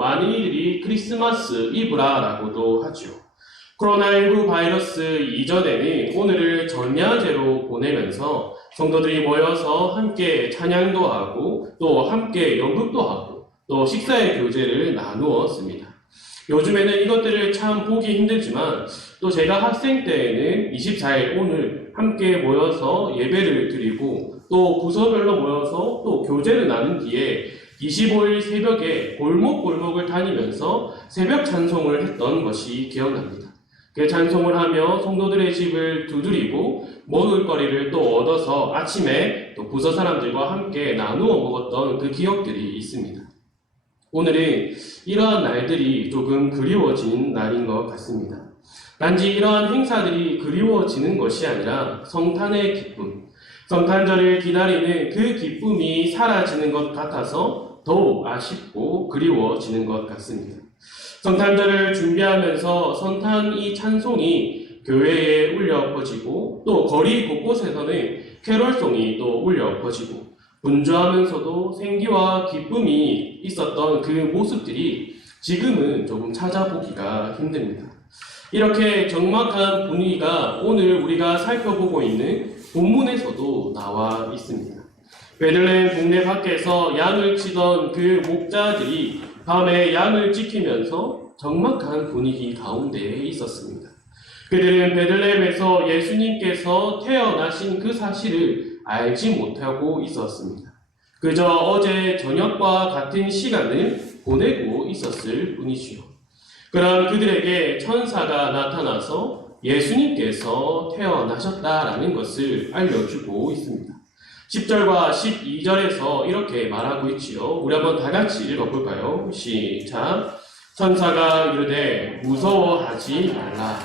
많은 이들이 크리스마스 이브라라고도 하죠. 코로나19 바이러스 이전에는 오늘을 전야제로 보내면서 성도들이 모여서 함께 찬양도 하고 또 함께 연극도 하고 또 식사의 교제를 나누었습니다. 요즘에는 이것들을 참 보기 힘들지만 또 제가 학생 때에는 24일 오늘 함께 모여서 예배를 드리고 또 부서별로 모여서 또 교제를 나눈 뒤에 25일 새벽에 골목골목을 다니면서 새벽 찬송을 했던 것이 기억납니다. 그 찬송을 하며 성도들의 집을 두드리고 먹을거리를 또 얻어서 아침에 또 부서 사람들과 함께 나누어 먹었던 그 기억들이 있습니다. 오늘은 이러한 날들이 조금 그리워진 날인 것 같습니다. 단지 이러한 행사들이 그리워지는 것이 아니라 성탄의 기쁨, 성탄절을 기다리는 그 기쁨이 사라지는 것 같아서 더욱 아쉽고 그리워지는 것 같습니다. 성탄절을 준비하면서 성탄 이 찬송이 교회에 울려 퍼지고 또 거리 곳곳에서는 캐롤송이 또 울려 퍼지고 분주하면서도 생기와 기쁨이 있었던 그 모습들이 지금은 조금 찾아보기가 힘듭니다. 이렇게 적막한 분위기가 오늘 우리가 살펴보고 있는 본문에서도 나와 있습니다. 베들레헴 동네 밖에서 양을 치던 그 목자들이 밤에 양을 지키면서 적막한 분위기 가운데 있었습니다. 그들은 베들레헴에서 예수님께서 태어나신 그 사실을 알지 못하고 있었습니다. 그저 어제 저녁과 같은 시간을 보내고 있었을 뿐이지요. 그런 그들에게 천사가 나타나서 예수님께서 태어나셨다라는 것을 알려주고 있습니다. 10절과 12절에서 이렇게 말하고 있지요. 우리 한번 다 같이 읽어볼까요? 시작. 천사가 이르되 무서워하지 말라.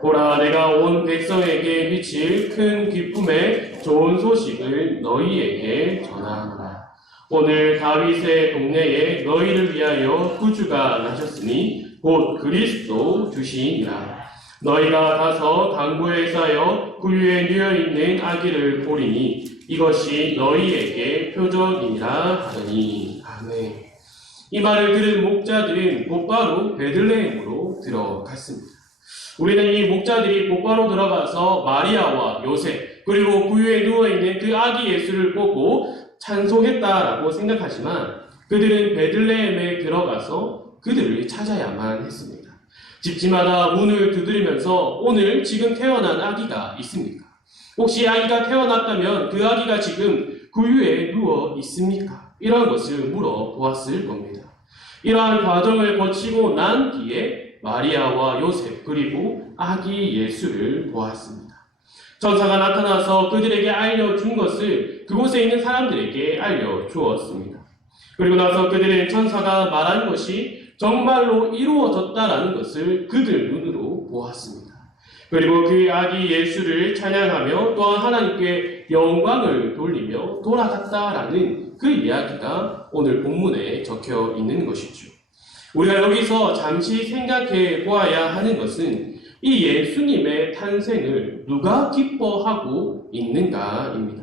보라, 내가 온 백성에게 미칠 큰 기쁨의 좋은 소식을 너희에게 전하노라. 오늘 다윗의 동네에 너희를 위하여 구주가 나셨으니 곧 그리스도 주시니라. 너희가 가서 강보에 쌓여 구유에 누워있는 아기를 보리니 이것이 너희에게 표적이니라 하더니. 아멘. 이 말을 들은 목자들은 곧바로 베들레헴으로 들어갔습니다. 우리는 이 목자들이 곧바로 들어가서 마리아와 요셉 그리고 구유에 누워있는 그 아기 예수를 보고 찬송했다라고 생각하지만 그들은 베들레헴에 들어가서 그들을 찾아야만 했습니다. 집집마다 문을 두드리면서 오늘 지금 태어난 아기가 있습니까? 혹시 아기가 태어났다면 그 아기가 지금 구유에 누워 있습니까? 이런 것을 물어보았을 겁니다. 이러한 과정을 거치고 난 뒤에 마리아와 요셉 그리고 아기 예수를 보았습니다. 천사가 나타나서 그들에게 알려준 것을 그곳에 있는 사람들에게 알려주었습니다. 그리고 나서 그들은 천사가 말한 것이 정말로 이루어졌다라는 것을 그들 눈으로 보았습니다. 그리고 그 아기 예수를 찬양하며 또한 하나님께 영광을 돌리며 돌아갔다라는 그 이야기가 오늘 본문에 적혀 있는 것이죠. 우리가 여기서 잠시 생각해 보아야 하는 것은 이 예수님의 탄생을 누가 기뻐하고 있는가입니다.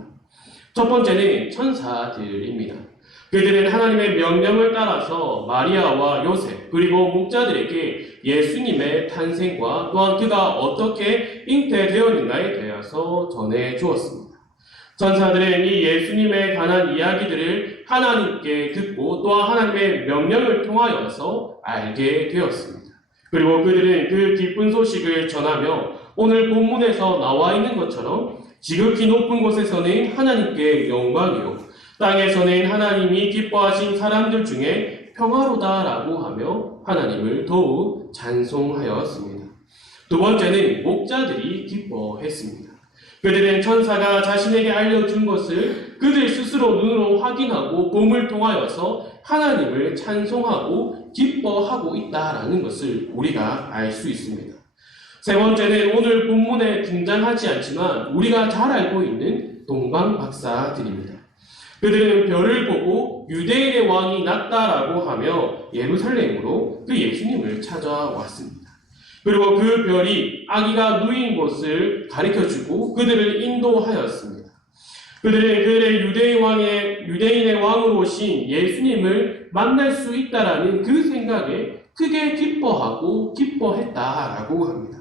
첫 번째는 천사들입니다. 그들은 하나님의 명령을 따라서 마리아와 요셉 그리고 목자들에게 예수님의 탄생과 또한 그가 어떻게 잉태되었는가에 대해서 전해 주었습니다. 천사들은 이 예수님에 관한 이야기들을 하나님께 듣고 또한 하나님의 명령을 통하여서 알게 되었습니다. 그리고 그들은 그 기쁜 소식을 전하며 오늘 본문에서 나와 있는 것처럼 지극히 높은 곳에서는 하나님께 영광이요 땅에서는 하나님이 기뻐하신 사람들 중에 평화로다라고 하며 하나님을 더욱 찬송하였습니다. 두 번째는 목자들이 기뻐했습니다. 그들은 천사가 자신에게 알려준 것을 그들 스스로 눈으로 확인하고 봄을 통하여서 하나님을 찬송하고 기뻐하고 있다라는 것을 우리가 알 수 있습니다. 세 번째는 오늘 본문에 등장하지 않지만 우리가 잘 알고 있는 동방 박사들입니다. 그들은 별을 보고 유대인의 왕이 났다라고 하며 예루살렘으로 그 예수님을 찾아왔습니다. 그리고 그 별이 아기가 누인 곳을 가리켜주고 그들을 인도하였습니다. 그들의 유대인의 왕으로 오신 예수님을 만날 수 있다라는 그 생각에 크게 기뻐했다라고 합니다.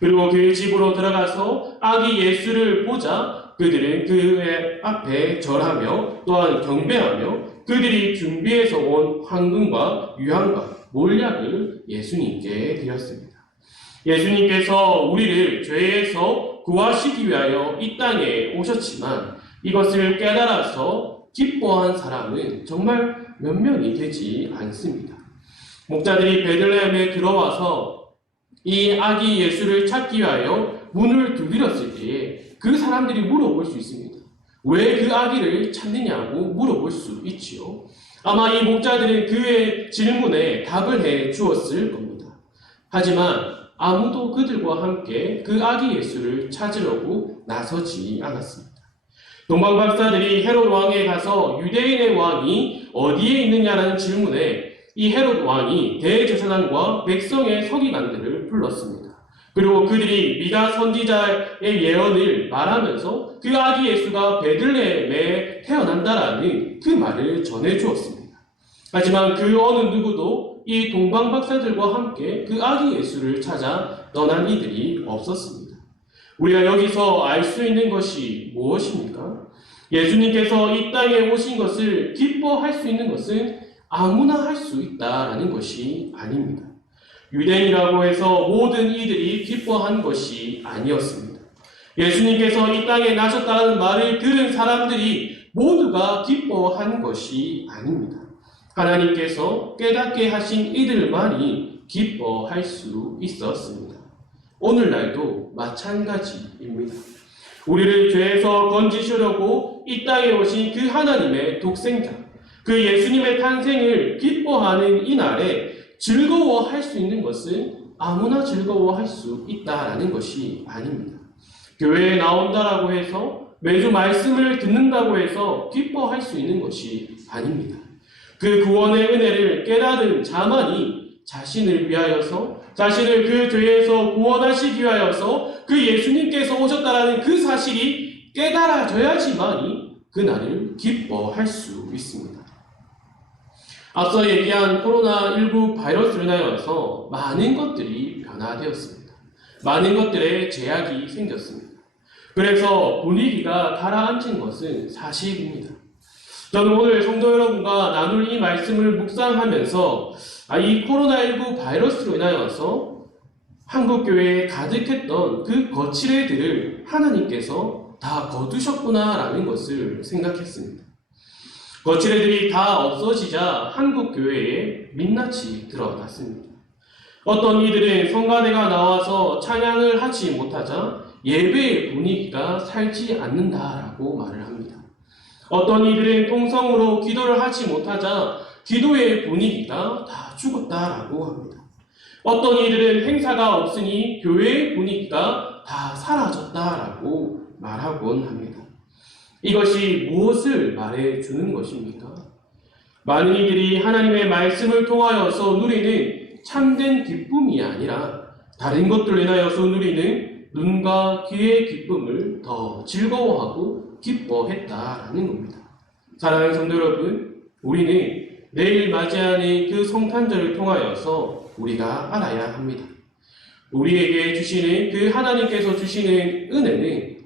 그리고 그 집으로 들어가서 아기 예수를 보자 그들은 그의 앞에 절하며 또한 경배하며 그들이 준비해서 온 황금과 유향과 몰약을 예수님께 드렸습니다. 예수님께서 우리를 죄에서 구하시기 위하여 이 땅에 오셨지만 이것을 깨달아서 기뻐한 사람은 정말 몇 명이 되지 않습니다. 목자들이 베들레헴에 들어와서 이 아기 예수를 찾기 위하여 문을 두드렸을 때에 그 사람들이 물어볼 수 있습니다. 왜 그 아기를 찾느냐고 물어볼 수 있지요. 아마 이 목자들은 그의 질문에 답을 해 주었을 겁니다. 하지만 아무도 그들과 함께 그 아기 예수를 찾으려고 나서지 않았습니다. 동방박사들이 헤롯 왕에 가서 유대인의 왕이 어디에 있느냐라는 질문에 이 헤롯 왕이 대제사장과 백성의 서기관들을 불렀습니다. 그리고 그들이 미가 선지자의 예언을 말하면서 그 아기 예수가 베들레헴에 태어난다라는 그 말을 전해주었습니다. 하지만 그 어느 누구도 이 동방박사들과 함께 그 아기 예수를 찾아 떠난 이들이 없었습니다. 우리가 여기서 알 수 있는 것이 무엇입니까? 예수님께서 이 땅에 오신 것을 기뻐할 수 있는 것은 아무나 할 수 있다라는 것이 아닙니다. 유대인이라고 해서 모든 이들이 기뻐한 것이 아니었습니다. 예수님께서 이 땅에 나셨다는 말을 들은 사람들이 모두가 기뻐한 것이 아닙니다. 하나님께서 깨닫게 하신 이들만이 기뻐할 수 있었습니다. 오늘날도 마찬가지입니다. 우리를 죄에서 건지시려고 이 땅에 오신 그 하나님의 독생자, 그 예수님의 탄생을 기뻐하는 이날에 즐거워할 수 있는 것은 아무나 즐거워할 수 있다라는 것이 아닙니다. 교회에 나온다라고 해서 매주 말씀을 듣는다고 해서 기뻐할 수 있는 것이 아닙니다. 그 구원의 은혜를 깨달은 자만이 자신을 위하여서 자신을 그 죄에서 구원하시기 위하여서 그 예수님께서 오셨다라는 그 사실이 깨달아져야지만이 그날을 기뻐할 수 있습니다. 앞서 얘기한 코로나19 바이러스로 인하여서 많은 것들이 변화되었습니다. 많은 것들에 제약이 생겼습니다. 그래서 분위기가 가라앉은 것은 사실입니다. 저는 오늘 성도 여러분과 나눌 이 말씀을 묵상하면서 이 코로나19 바이러스로 인하여서 한국교회에 가득했던 그 거칠애들을 하나님께서 다 거두셨구나라는 것을 생각했습니다. 거칠애들이 다 없어지자 한국교회에 민낯이 드러났습니다. 어떤 이들은 성가대가 나와서 찬양을 하지 못하자 예배의 분위기가 살지 않는다라고 말을 합니다. 어떤 이들은 통성으로 기도를 하지 못하자 기도의 분위기가 다 죽었다라고 합니다. 어떤 이들은 행사가 없으니 교회의 분위기가 다 사라졌다라고 말하곤 합니다. 이것이 무엇을 말해주는 것입니까? 많은 이들이 하나님의 말씀을 통하여서 누리는 참된 기쁨이 아니라 다른 것들로 인하여서 누리는 눈과 귀의 기쁨을 더 즐거워하고 기뻐했다라는 겁니다. 사랑하는 성도 여러분, 우리는 내일 맞이하는 그 성탄절을 통하여서 우리가 알아야 합니다. 우리에게 주시는 그 하나님께서 주시는 은혜는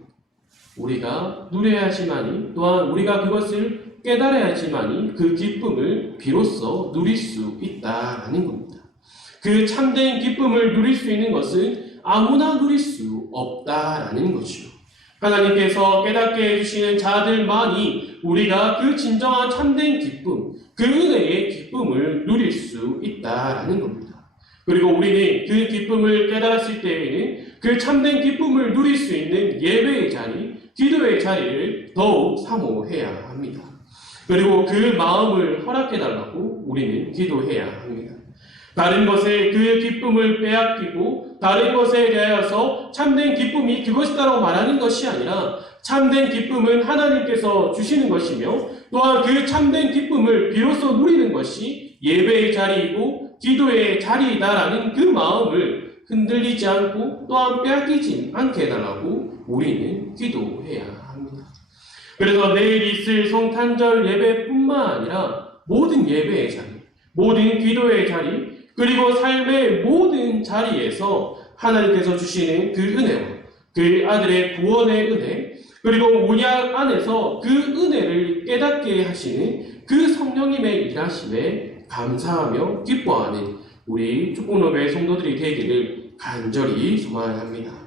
우리가 누려야지만이 또한 우리가 그것을 깨달아야지만이 그 기쁨을 비로소 누릴 수 있다라는 겁니다. 그 참된 기쁨을 누릴 수 있는 것은 아무나 누릴 수 없다라는 것이요. 하나님께서 깨닫게 해주시는 자들만이 우리가 그 진정한 참된 기쁨, 그 은혜의 기쁨을 누릴 수 있다라는 겁니다. 그리고 우리는 그 기쁨을 깨달았을 때에는 그 참된 기쁨을 누릴 수 있는 예배의 자리, 기도의 자리를 더욱 사모해야 합니다. 그리고 그 마음을 허락해달라고 우리는 기도해야 합니다. 다른 것에 그 기쁨을 빼앗기고 다른 것에 대하여서 참된 기쁨이 그것이다라고 말하는 것이 아니라 참된 기쁨은 하나님께서 주시는 것이며 또한 그 참된 기쁨을 비로소 누리는 것이 예배의 자리이고 기도의 자리이다라는 그 마음을 흔들리지 않고 또한 빼앗기지 않게 해달라고 우리는 기도해야 합니다. 그래서 내일 있을 성탄절 예배뿐만 아니라 모든 예배의 자리, 모든 기도의 자리, 그리고 삶의 모든 자리에서 하나님께서 주시는 그 은혜와 그 아들의 구원의 은혜, 그리고 언약 안에서 그 은혜를 깨닫게 하시는 그 성령님의 일하심에 감사하며 기뻐하는 우리 축복노배 성도들이 되기를 간절히 소망합니다.